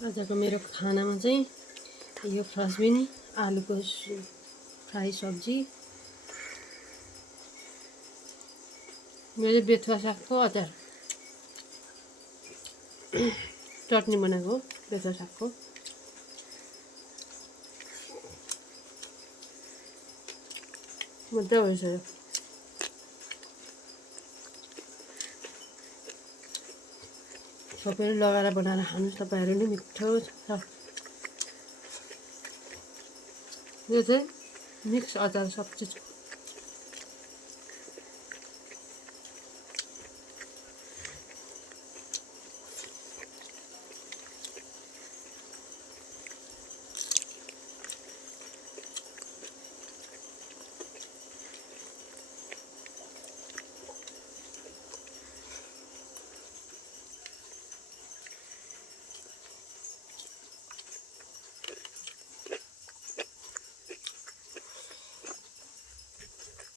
आजको मेरो खानामा चाहिँ यो फ्रासबिन आलुको फ्राई सब्जी, मैले बेथुवा सागको अचार चटनी बनाएको बेथुवा सागको। मजा भएछ यो। सबैले लगाएर बनाएर खानुहोस् तपाईँहरू नि, मिठो छ। यो चाहिँ मिक्स अचार सब्जी छ।